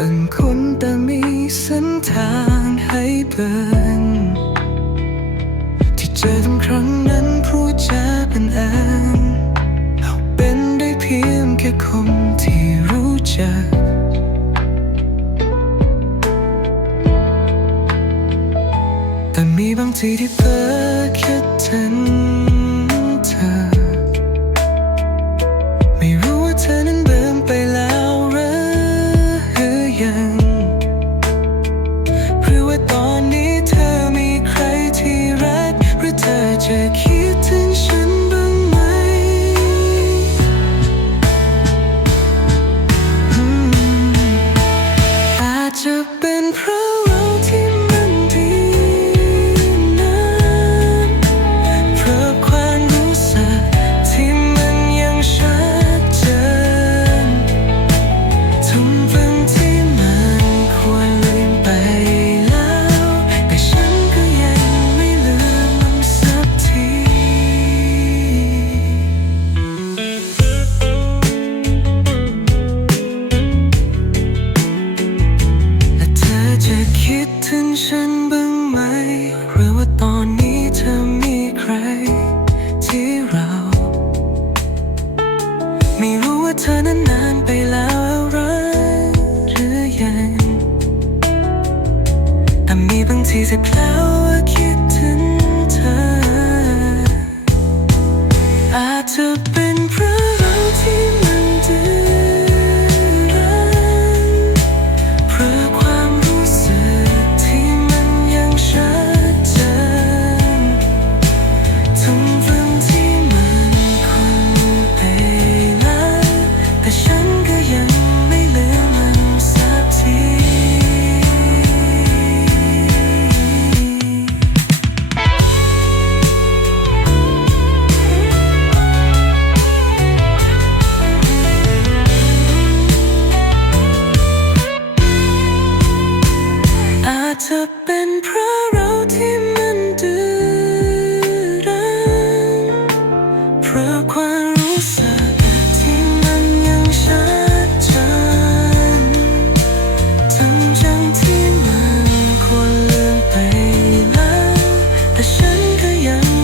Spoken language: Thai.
ต่างคนต่างมีเส้นทางให้เปินที่เจอทุกครั้งนั้นพูดจาเป็นอันเป็นได้เพียงแค่คนที่รู้จักแต่มีบางทีที่เพ้อคิดถึง เธอนั้นนานไปแล้วอะไรหรือยังแต่มีบางทีเสร็จแล้ว เป็นเพราะเราที่มันดื้อรั้เพราะความรู้สึกที่มันยังชัดเจนทั้งๆที่มันควรลืมไปแล้วแต่ฉันก็ยัง